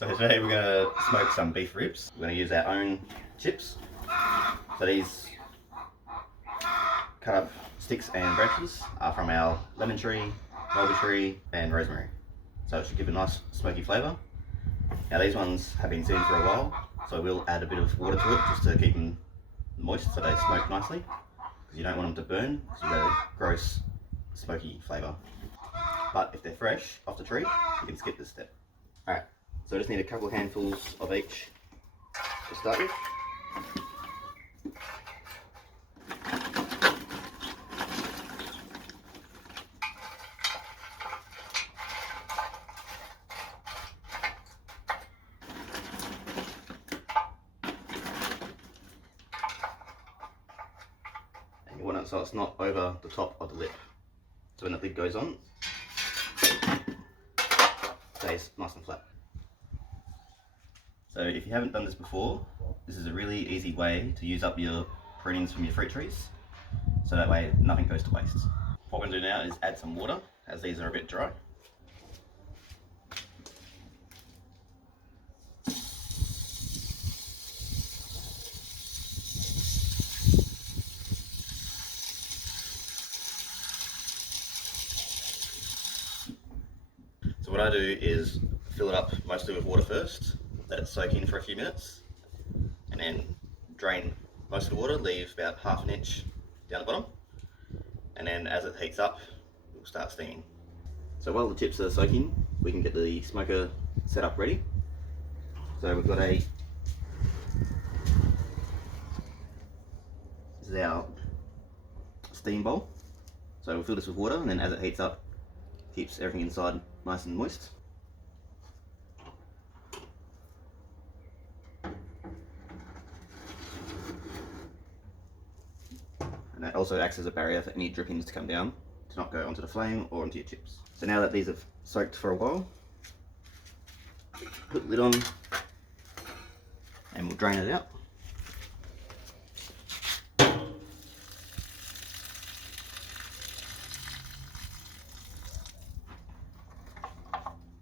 So today we're going to smoke some beef ribs. We're going to use our own chips. So these cut up sticks and branches are from our lemon tree, mulberry tree and rosemary. So it should give a nice smoky flavour. Now these ones have been sitting for a while, so we'll add a bit of water to it just to keep them moist so they smoke nicely. Because you don't want them to burn, because you get a gross smoky flavour. But if they're fresh off the tree, you can skip this step. Alright, so I just need a couple of handfuls of each to start with. And you want it so it's not over the top of the lip. So when the lid goes on, stays nice and flat. So if you haven't done this before, this is a really easy way to use up your prunings from your fruit trees, so that way nothing goes to waste. What we're going to do now is add some water, as these are a bit dry. So what I do is fill it up mostly with water first, let it soak in for a few minutes, and then drain most of the water, leave about half an inch down the bottom, and then as it heats up, we'll start steaming. So while the chips are soaking, we can get the smoker set up ready. So we've got this is our steam bowl. So we'll fill this with water, and then as it heats up, keeps everything inside nice and moist. And that also acts as a barrier for any drippings to come down, to not go onto the flame or onto your chips. So now that these have soaked for a while, put the lid on and we'll drain it out.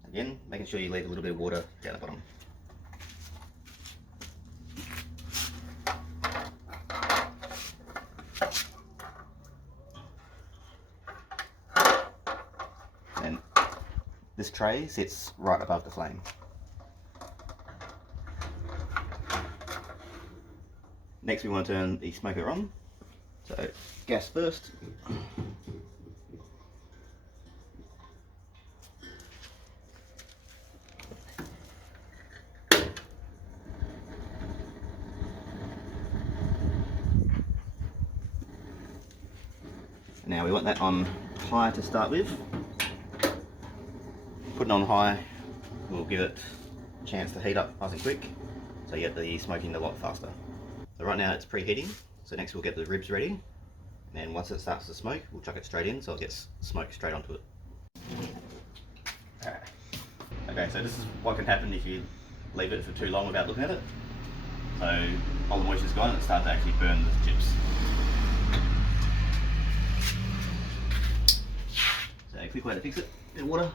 Again, making sure you leave a little bit of water down the bottom. And this tray sits right above the flame. Next we want to turn the smoker on. So gas first. Now we want that on high to start with. Putting on high will give it a chance to heat up nice and quick, so you get the smoking a lot faster. So right now it's preheating, so next we'll get the ribs ready, and then once it starts to smoke, we'll chuck it straight in so it gets smoke straight onto it. Alright. Okay, so this is what can happen if you leave it for too long without looking at it. So all the moisture's gone and it starts to actually burn the chips. So a quick way to fix it, bit of water.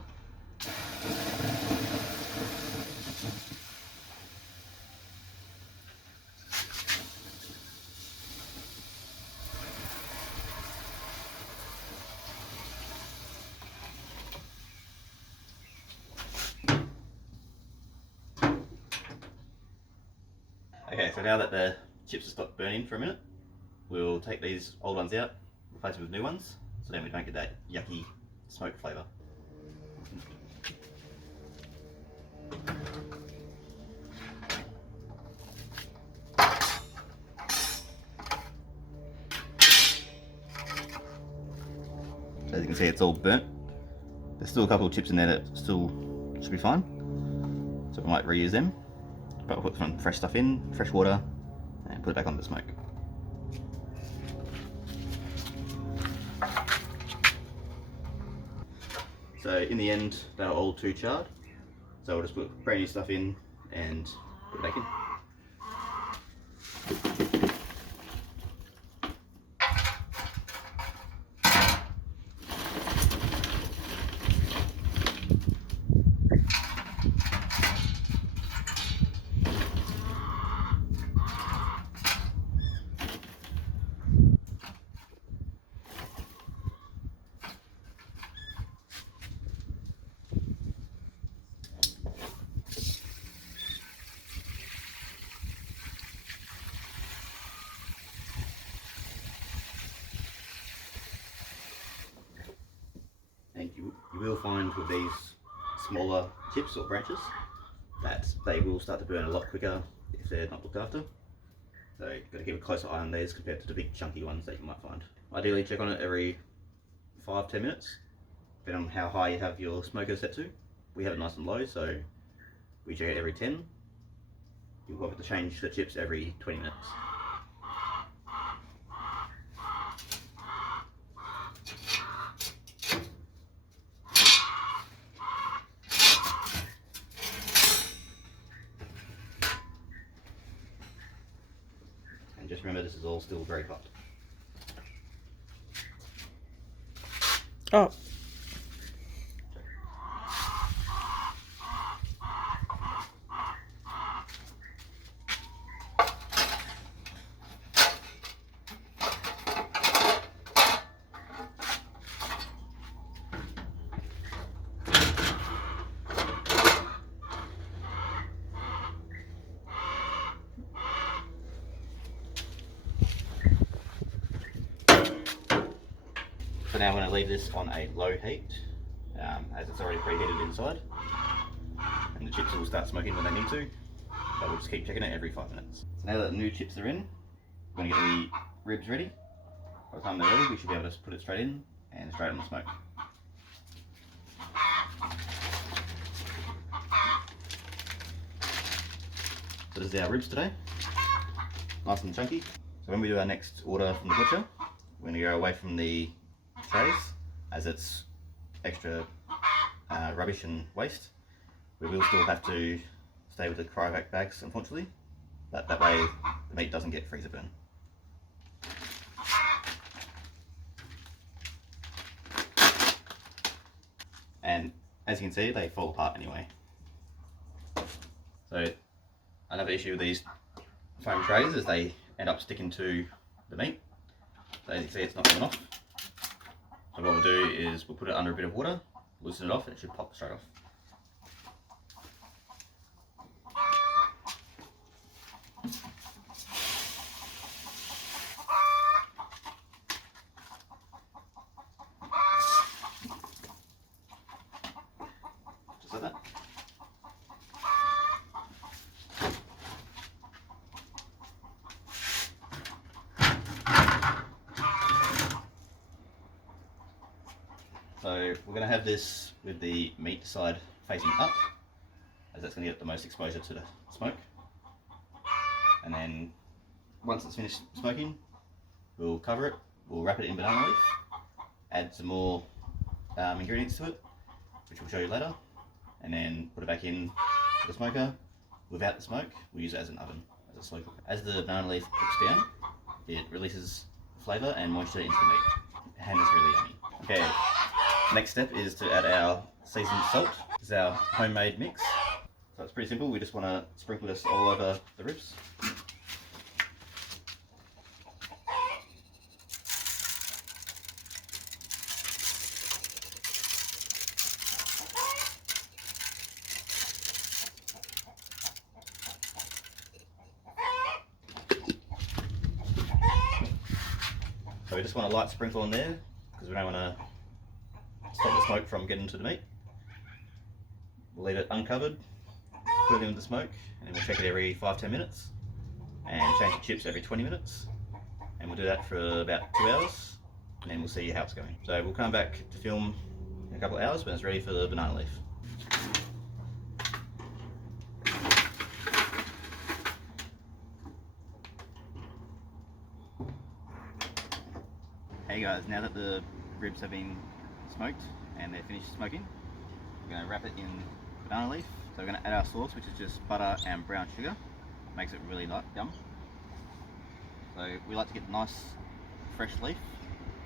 Okay, so now that the chips have stopped burning for a minute, we'll take these old ones out, replace them with new ones, so then we don't get that yucky smoke flavour. So as you can see, it's all burnt. There's still a couple of chips in there that still should be fine, so we might reuse them. But we'll put some fresh stuff in, fresh water, and put it back on the smoke. So in the end, they were all too charred. So we'll just put brand new stuff in and put it back in. find with these smaller chips or branches that they will start to burn a lot quicker if they're not looked after. So you've got to keep a closer eye on these compared to the big chunky ones that you might find. Ideally check on it every 5-10 minutes, depending on how high you have your smoker set to. We have it nice and low, so we check it every 10. You'll have to change the chips every 20 minutes. And just remember, this is all still very hot. Oh. So now I'm going to leave this on a low heat, as it's already preheated inside, and the chips will start smoking when they need to, but we'll just keep checking it every 5 minutes. So now that the new chips are in, we're going to get the ribs ready. By the time they're ready, we should be able to put it straight in and straight on the smoke. So this is our ribs today, nice and chunky. So when we do our next order from the butcher, we're going to go away from the trays, as it's extra rubbish and waste. We will still have to stay with the cryovac bags, unfortunately, but that way the meat doesn't get freezer burn. And as you can see, they fall apart anyway. So another issue with these foam trays is they end up sticking to the meat. So as you can see, it's not coming off. So what we'll do is we'll put it under a bit of water, loosen it off, and it should pop straight off. Just like that. So we're going to have this with the meat side facing up, as that's going to get the most exposure to the smoke. And then once it's finished smoking, we'll cover it, we'll wrap it in banana leaf, add some more ingredients to it, which we'll show you later, and then put it back in the smoker. Without the smoke, we'll use it as an oven, as a slow cooker. As the banana leaf cooks down, it releases flavour and moisture into the meat, and it's really yummy. Okay. Next step is to add our seasoned salt. This is our homemade mix. So it's pretty simple, we just want to sprinkle this all over the ribs. So we just want a light sprinkle on there, because we don't want to stop the smoke from getting to the meat. We'll leave it uncovered, put it in the smoke, and then we'll check it every 5-10 minutes, and change the chips every 20 minutes. And we'll do that for about 2 hours, and then we'll see how it's going. So we'll come back to film in a couple of hours when it's ready for the banana leaf. Hey guys, now that the ribs have been smoked and they're finished smoking, we're going to wrap it in banana leaf. So we're going to add our sauce, which is just butter and brown sugar. Makes it really yum. So we like to get nice fresh leaf,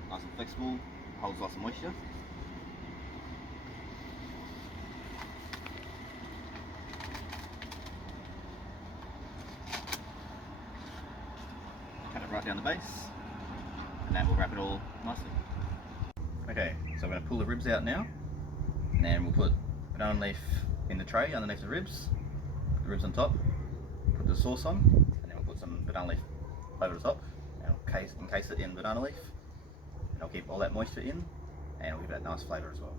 nice and flexible, holds lots of moisture. Cut it right down the base, and that will wrap it all nicely. Okay, so I'm going to pull the ribs out now, and then we'll put banana leaf in the tray underneath the ribs, put the ribs on top, put the sauce on, and then we'll put some banana leaf over the top, and we'll encase it in banana leaf, and I'll keep all that moisture in, and it'll give it that nice flavour as well.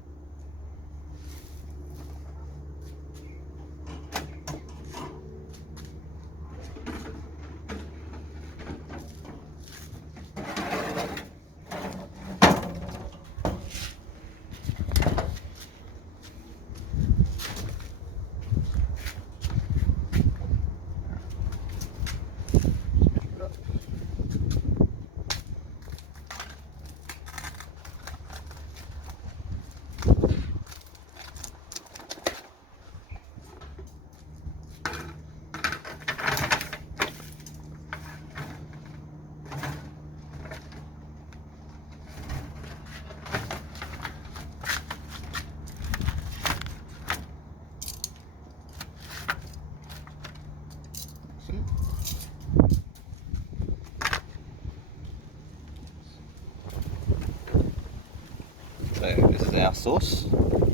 our sauce.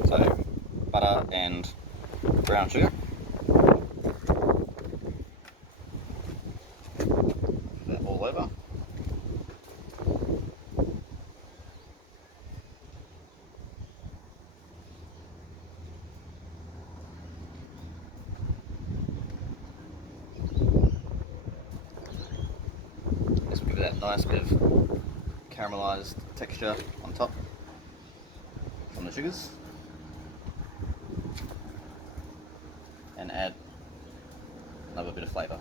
So butter and brown sugar. Put that all over. This will give it that nice bit of caramelised texture on top from the sugars, and add another bit of flavour.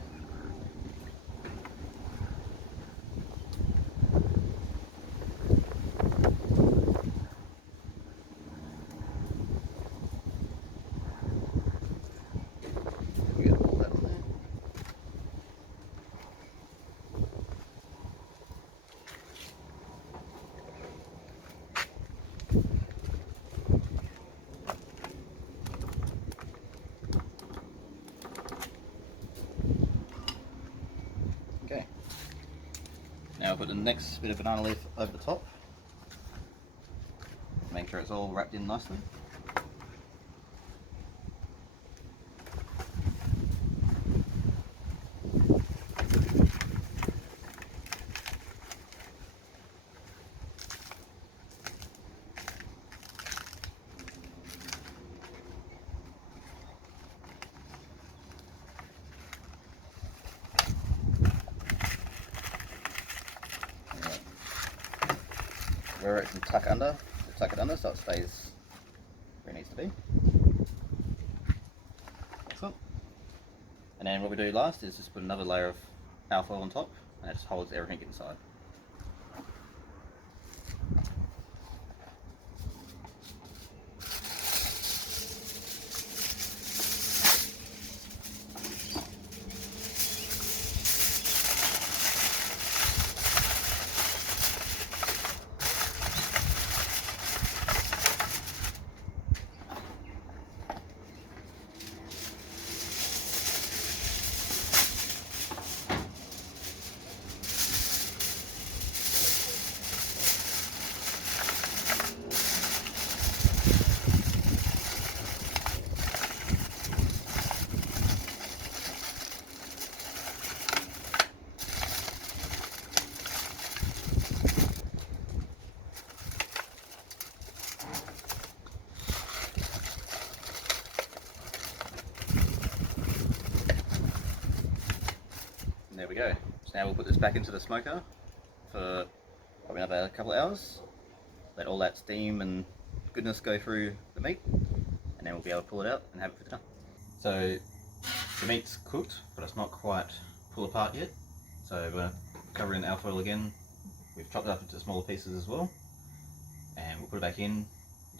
Get all that on there. Okay, now I'll put the next bit of banana leaf over the top, make sure it's all wrapped in nicely. Where it can tuck it under so it stays where it needs to be. Excellent. And then what we do last is just put another layer of alfoil on top, and it just holds everything inside. And there we go. So now we'll put this back into the smoker for probably another couple of hours. Let all that steam and goodness go through the meat, and then we'll be able to pull it out and have it for dinner. So the meat's cooked, but it's not quite pulled apart yet. So we're going to cover it in alfoil again. We've chopped it up into smaller pieces as well, and we'll put it back in,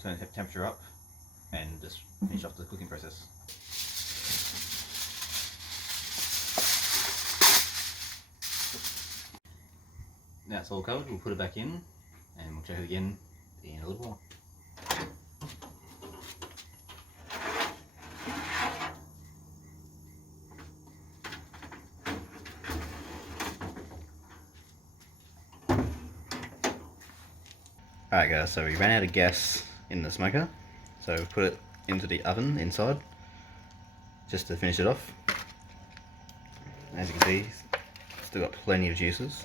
turn the temperature up, and just finish off the cooking process. Now it's all covered, we'll put it back in, and we'll check it again in a little while. Alright guys, so we ran out of gas in the smoker, so we put it into the oven inside, just to finish it off. As you can see, still got plenty of juices.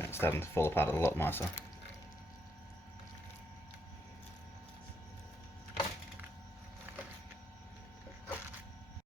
It's starting to fall apart a lot nicer.